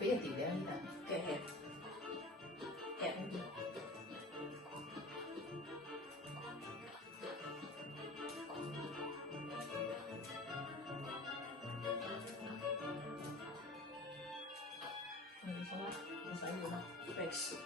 俾人調嘅呢度嘅係嘅。好啦，唔使要啦。Fix。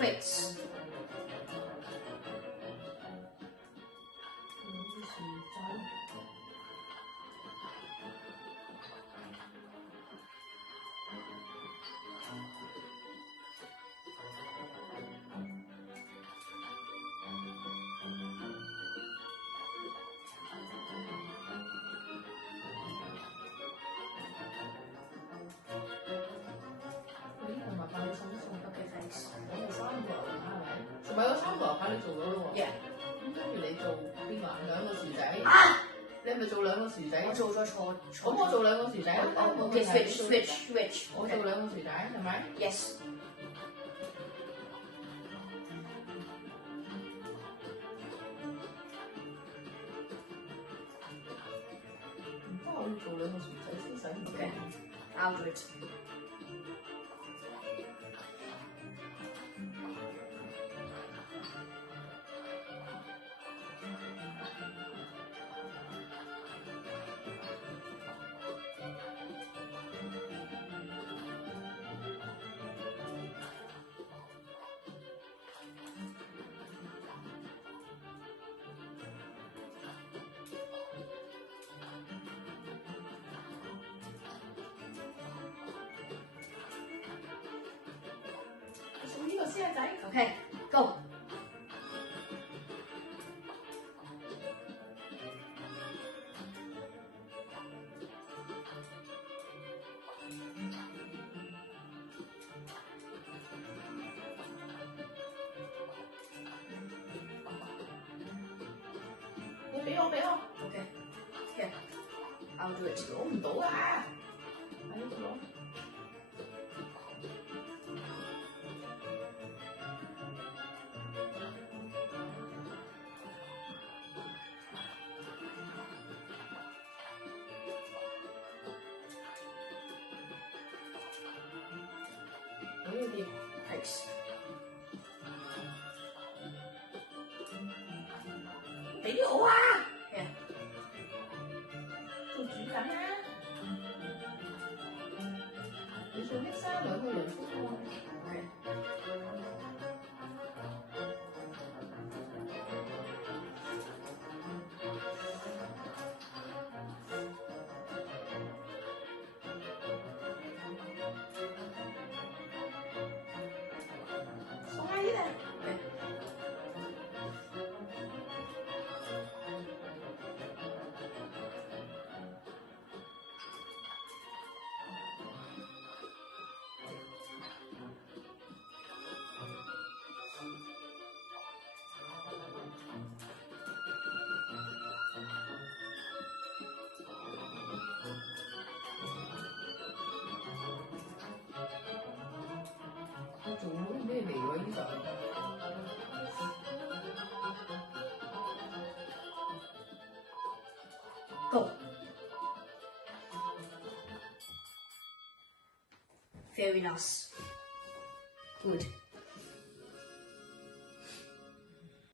Fix。同埋有3個牛扒你做咗咯喎，咁跟住你做邊個啊？2個薯仔，你係咪做2個薯仔？我做咗錯，咁我做2個薯仔，OK switch，我做2個薯仔係咪 ？Yes。唔得，我要做2個薯仔先使唔嘅。I'll do it。做呢個先啊仔。OK，go。你俾我OK。Here，I'll do it。攞唔到啊！喺呢度攞。我呢啲 Fix。俾我啊！ Here。做煮緊啊！你做啲3兩個洋葱喎。OK。快啲啊！我做咗咩嚟喎？呢度。Go。Very nice. Good.